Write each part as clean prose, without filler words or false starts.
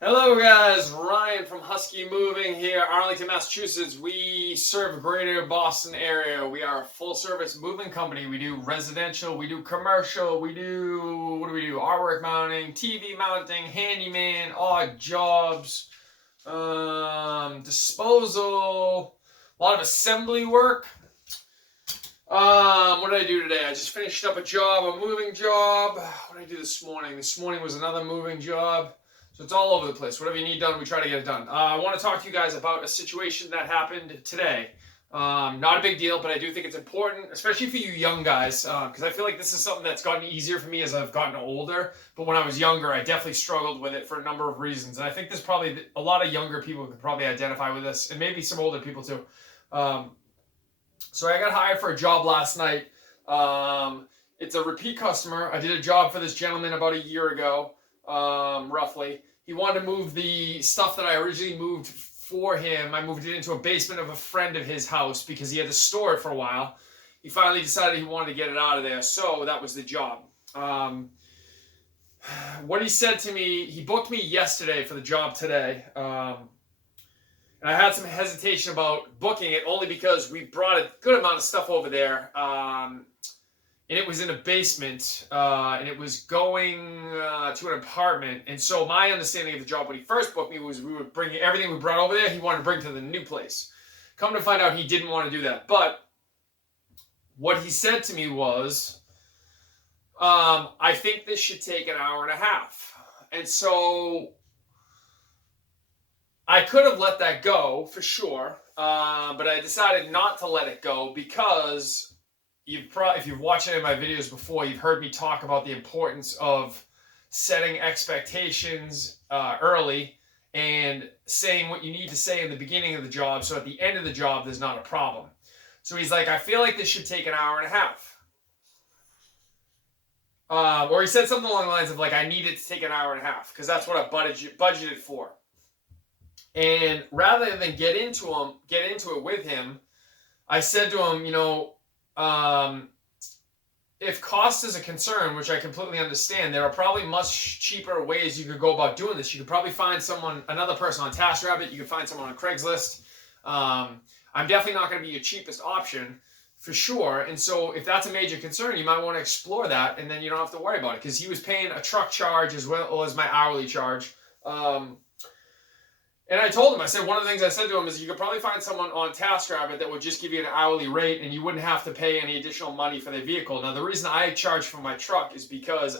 Hello guys, Ryan from Husky Moving here, Arlington, Massachusetts. We serve greater Boston area. We are a full service moving company. We do residential, we do commercial, what do we do? Artwork mounting, TV mounting, handyman, odd jobs, disposal, a lot of assembly work. What did I do today? I just finished up a moving job. What did I do this morning? This morning was another moving job. So it's all over the place. Whatever you need done, we try to get it done. I want to talk to you guys about a situation that happened today. Not a big deal, but I do think it's important, especially for you young guys, because I feel like this is something that's gotten easier for me as I've gotten older. But when I was younger, I definitely struggled with it for a number of reasons. And I think there's probably a lot of younger people who could probably identify with this, and maybe some older people too. So I got hired for a job last night. It's a repeat customer. I did a job for this gentleman about a year ago, roughly. He wanted to move the stuff that I originally moved for him. I moved it into a basement of a friend of his house because he had to store it for a while. He finally decided he wanted to get it out of there, so that was the job. What he said to me, he booked me yesterday for the job today. And I had some hesitation about booking it only because we brought a good amount of stuff over there. And it was in a basement, and it was going to an apartment. And so my understanding of the job when he first booked me was we would bring everything we brought over there, he wanted to bring to the new place. Come to find out, he didn't want to do that. But what he said to me was, I think this should take an hour and a half. And so I could have let that go for sure, but I decided not to let it go because if you've watched any of my videos before, you've heard me talk about the importance of setting expectations early and saying what you need to say in the beginning of the job so at the end of the job there's not a problem. So he's like, I feel like this should take an hour and a half. Or he said something along the lines of like, I need it to take an hour and a half because that's what I budgeted for. And rather than get into it with him, I said to him, if cost is a concern, which I completely understand, there are probably much cheaper ways you could go about doing this. You could probably find another person on TaskRabbit. You could find someone on Craigslist. I'm definitely not going to be your cheapest option for sure. And so if that's a major concern, you might want to explore that, and then you don't have to worry about it because he was paying a truck charge as well as my hourly charge. And I told him, I said, one of the things I said to him is you could probably find someone on TaskRabbit that would just give you an hourly rate and you wouldn't have to pay any additional money for their vehicle. Now, the reason I charge for my truck is because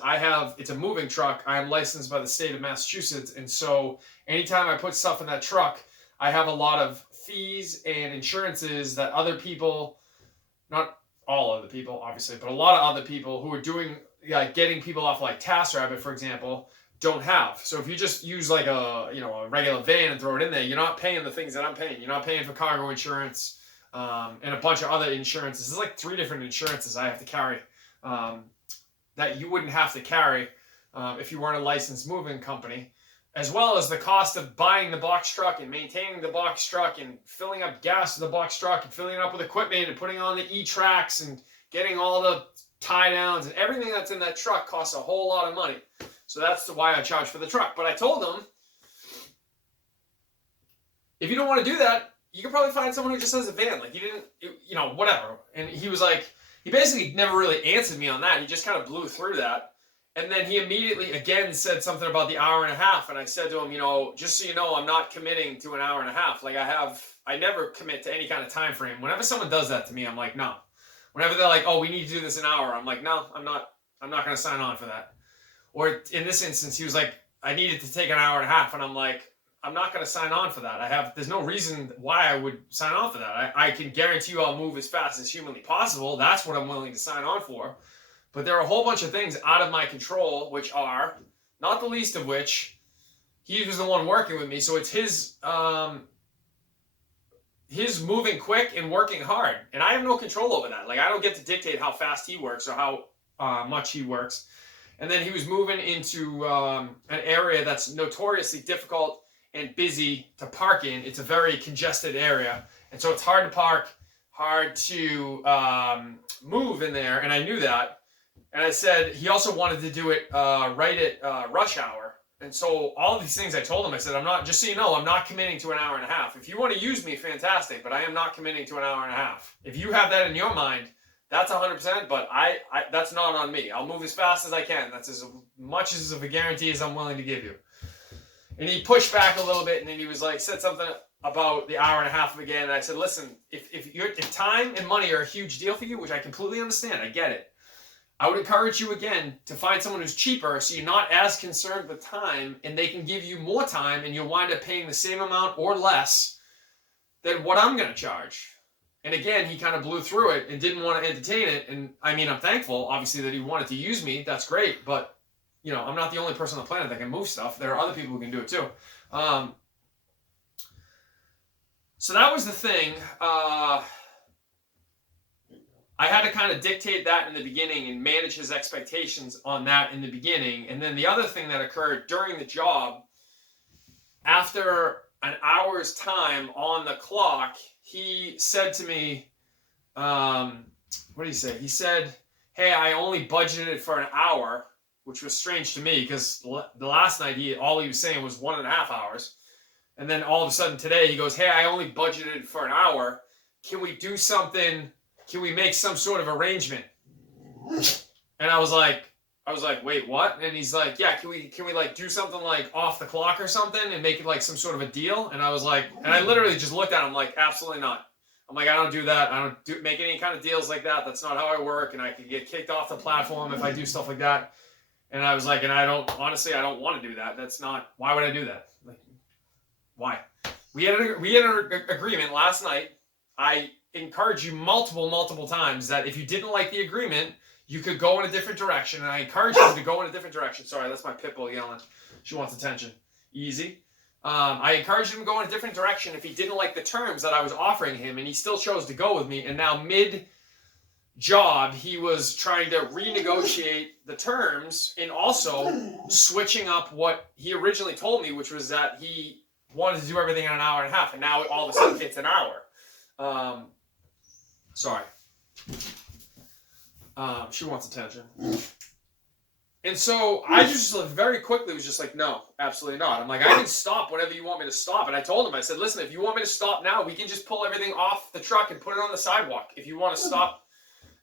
it's a moving truck. I am licensed by the state of Massachusetts. And so anytime I put stuff in that truck, I have a lot of fees and insurances that other people, not all other people, obviously, but a lot of other people who are doing, getting people off like TaskRabbit, for example, don't have. So if you just use like a regular van and throw it in there, you're not paying the things that I'm paying. You're not paying for cargo insurance and a bunch of other insurances. There's like 3 different insurances I have to carry that you wouldn't have to carry if you weren't a licensed moving company, as well as the cost of buying the box truck and maintaining the box truck and filling up gas to the box truck and filling it up with equipment and putting on the E-tracks and getting all the tie downs and everything that's in that truck costs a whole lot of money. So that's why I charge for the truck. But I told him, if you don't want to do that, you can probably find someone who just has a van. Like, whatever. And he was like, he basically never really answered me on that. He just kind of blew through that. And then he immediately, again, said something about the hour and a half. And I said to him, just so you know, I'm not committing to an hour and a half. Like, I never commit to any kind of time frame. Whenever someone does that to me, I'm like, no. Whenever they're like, oh, we need to do this an hour, I'm like, no, I'm not going to sign on for that. Or in this instance, he was like, I needed to take an hour and a half. And I'm like, I'm not going to sign on for that. There's no reason why I would sign on for that. I can guarantee you I'll move as fast as humanly possible. That's what I'm willing to sign on for. But there are a whole bunch of things out of my control, which are, not the least of which, he was the one working with me. So it's his moving quick and working hard. And I have no control over that. Like, I don't get to dictate how fast he works or how much he works. And then he was moving into an area that's notoriously difficult and busy to park in. It's a very congested area. And so it's hard to park, hard to move in there. And I knew that. And I said he also wanted to do it right at rush hour. And so all of these things I told him, I said, I'm not, just so you know, I'm not committing to an hour and a half. If you want to use me, fantastic, but I am not committing to an hour and a half. If you have that in your mind, that's 100%, but I that's not on me. I'll move as fast as I can. That's as much as of a guarantee as I'm willing to give you. And he pushed back a little bit, and then he was like, said something about the hour and a half again. And I said, listen, if time and money are a huge deal for you, which I completely understand, I get it, I would encourage you again to find someone who's cheaper so you're not as concerned with time and they can give you more time and you'll wind up paying the same amount or less than what I'm going to charge. And again, he kind of blew through it and didn't want to entertain it. And I mean, I'm thankful, obviously, that he wanted to use me. That's great. But, you know, I'm not the only person on the planet that can move stuff. There are other people who can do it too. So that was the thing. I had to kind of dictate that in the beginning and manage his expectations on that in the beginning. And then the other thing that occurred during the job, after an hour's time on the clock, he said to me, what did he say? He said, hey, I only budgeted for an hour, which was strange to me because the last night all he was saying was 1.5 hours. And then all of a sudden today he goes, hey, I only budgeted for an hour. Can we do something? Can we make some sort of arrangement? And I was like, wait, what? And he's like, yeah, can we like do something like off the clock or something and make it like some sort of a deal? And I was like, and I literally just looked at him like, absolutely not. I'm like, I don't do that. I don't make any kind of deals like that. That's not how I work. And I could get kicked off the platform if I do stuff like that. And I was like, and I don't want to do that. That's not, why would I do that? Like, why? We had an agreement last night. I encourage you multiple times that if you didn't like the agreement, you could go in a different direction. And I encourage you to go in a different direction. Sorry, that's my pit bull yelling. She wants attention. Easy. I encouraged him to go in a different direction if he didn't like the terms that I was offering him, and he still chose to go with me. And now mid-job, he was trying to renegotiate the terms and also switching up what he originally told me, which was that he wanted to do everything in an hour and a half, and now all of a sudden it's an hour. Sorry. She wants attention. And so I just very quickly was just like, no, absolutely not. I'm like, I can stop whenever you want me to stop. And I told him, I said, listen, if you want me to stop now, we can just pull everything off the truck and put it on the sidewalk. If you want to stop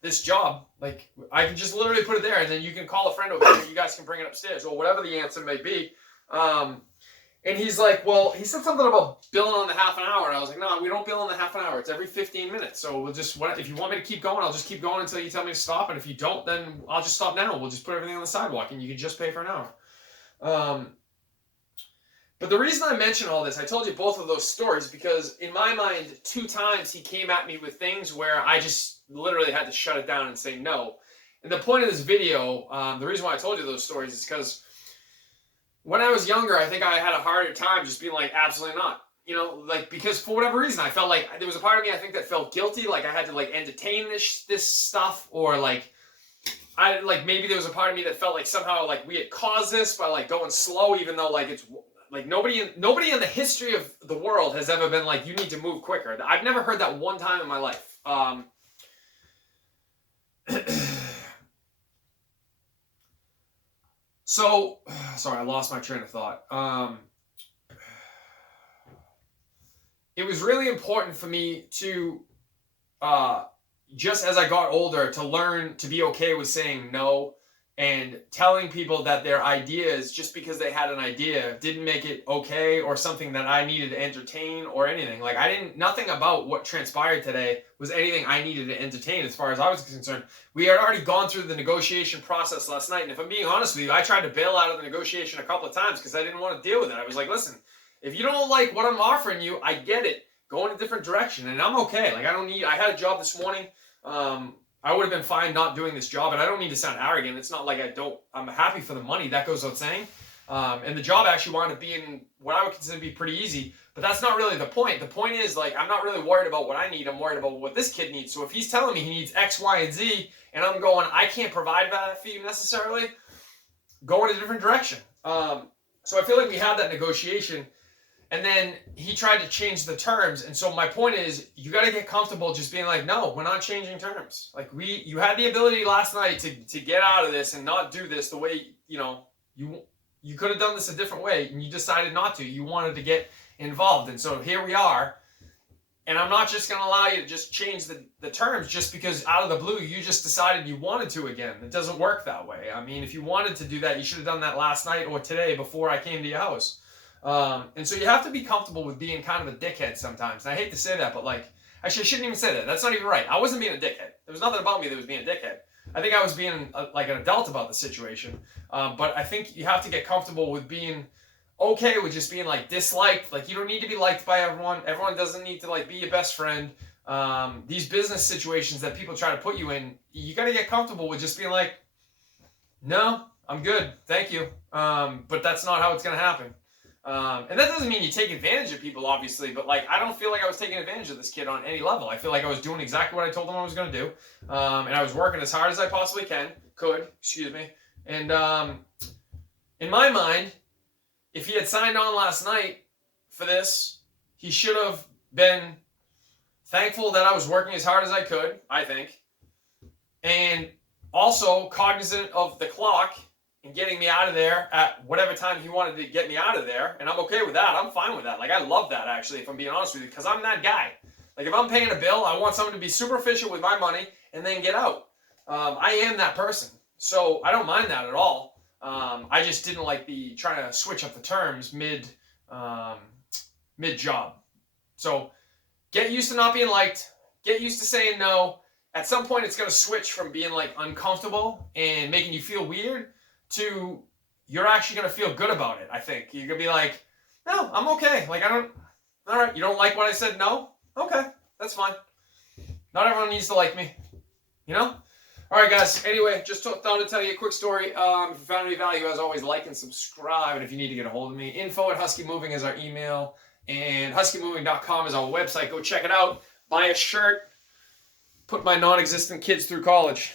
this job, like, I can just literally put it there, and then you can call a friend over here, and you guys can bring it upstairs, or whatever the answer may be. And he's like, well, he said something about billing on the half an hour. And I was like, no, we don't bill on the half an hour. It's every 15 minutes. So we'll just, if you want me to keep going, I'll just keep going until you tell me to stop. And if you don't, then I'll just stop now. We'll just put everything on the sidewalk and you can just pay for an hour. But the reason I mention all this, I told you both of those stories because in my mind, 2 times he came at me with things where I just literally had to shut it down and say no. And the point of this video, the reason why I told you those stories is because when I was younger, I think I had a harder time just being like, absolutely not. You know, like, because for whatever reason, I felt like there was a part of me, I think, that felt guilty. Like I had to like entertain this stuff, or like, maybe there was a part of me that felt like somehow like we had caused this by like going slow, even though like it's like nobody in the history of the world has ever been like, you need to move quicker. I've never heard that one time in my life. So, sorry, I lost my train of thought. It was really important for me to, just as I got older, to learn to be okay with saying no and telling people that their ideas, just because they had an idea, didn't make it okay or something that I needed to entertain or anything. Like nothing about what transpired today was anything I needed to entertain as far as I was concerned. We had already gone through the negotiation process last night. And if I'm being honest with you, I tried to bail out of the negotiation a couple of times because I didn't want to deal with it. I was like, listen, if you don't like what I'm offering you, I get it. Go in a different direction. And I'm okay. Like I had a job this morning. I would have been fine not doing this job, and I don't mean to sound arrogant. It's not like I'm happy for the money, that goes without saying. And the job actually wound up being what I would consider to be pretty easy, but that's not really the point. The point is, like, I'm not really worried about what I need. I'm worried about what this kid needs. So if he's telling me he needs X, Y, and Z, and I'm going, I can't provide that for you necessarily, go in a different direction. So I feel like we had that negotiation. And then he tried to change the terms. And so my point is, you got to get comfortable just being like, no, we're not changing terms. Like you had the ability last night to get out of this and not do this the way, you You could have done this a different way, and you decided not to. You wanted to get involved. And so here we are. And I'm not just going to allow you to just change the terms just because out of the blue you just decided you wanted to again. It doesn't work that way. I mean, if you wanted to do that, you should have done that last night or today before I came to your house. And so you have to be comfortable with being kind of a dickhead sometimes. And I hate to say that, but like, actually, I shouldn't even say that. That's not even right. I wasn't being a dickhead. There was nothing about me that was being a dickhead. I think I was being like an adult about the situation. But I think you have to get comfortable with being okay with just being like disliked. Like, you don't need to be liked by everyone. Everyone doesn't need to like be your best friend. These business situations that people try to put you in, you got to get comfortable with just being like, no, I'm good. Thank you. But that's not how it's going to happen. And that doesn't mean you take advantage of people, obviously, but like, I don't feel like I was taking advantage of this kid on any level. I feel like I was doing exactly what I told him I was going to do. And I was working as hard as I possibly could, And in my mind, if he had signed on last night for this, he should have been thankful that I was working as hard as I could, I think. And also cognizant of the clock and getting me out of there at whatever time he wanted to get me out of there. And I'm okay with that. I'm fine with that. Like, I love that, actually, if I'm being honest with you, because I'm that guy. Like, if I'm paying a bill, I want someone to be super efficient with my money and then get out. I am that person. So I don't mind that at all. I just didn't like the trying to switch up the terms mid job. So get used to not being liked. Get used to saying no. At some point, it's going to switch from being like uncomfortable and making you feel weird to you're actually going to feel good about it. I think you're going to be like, no, I'm okay. Like, all right. You don't like what I said? No. Okay. That's fine. Not everyone needs to like me, you know? All right, guys. Anyway, just thought to tell you a quick story. If you found any value, as always, like and subscribe. And if you need to get a hold of me, info@huskymoving is our email. And huskymoving.com is our website. Go check it out. Buy a shirt. Put my non-existent kids through college.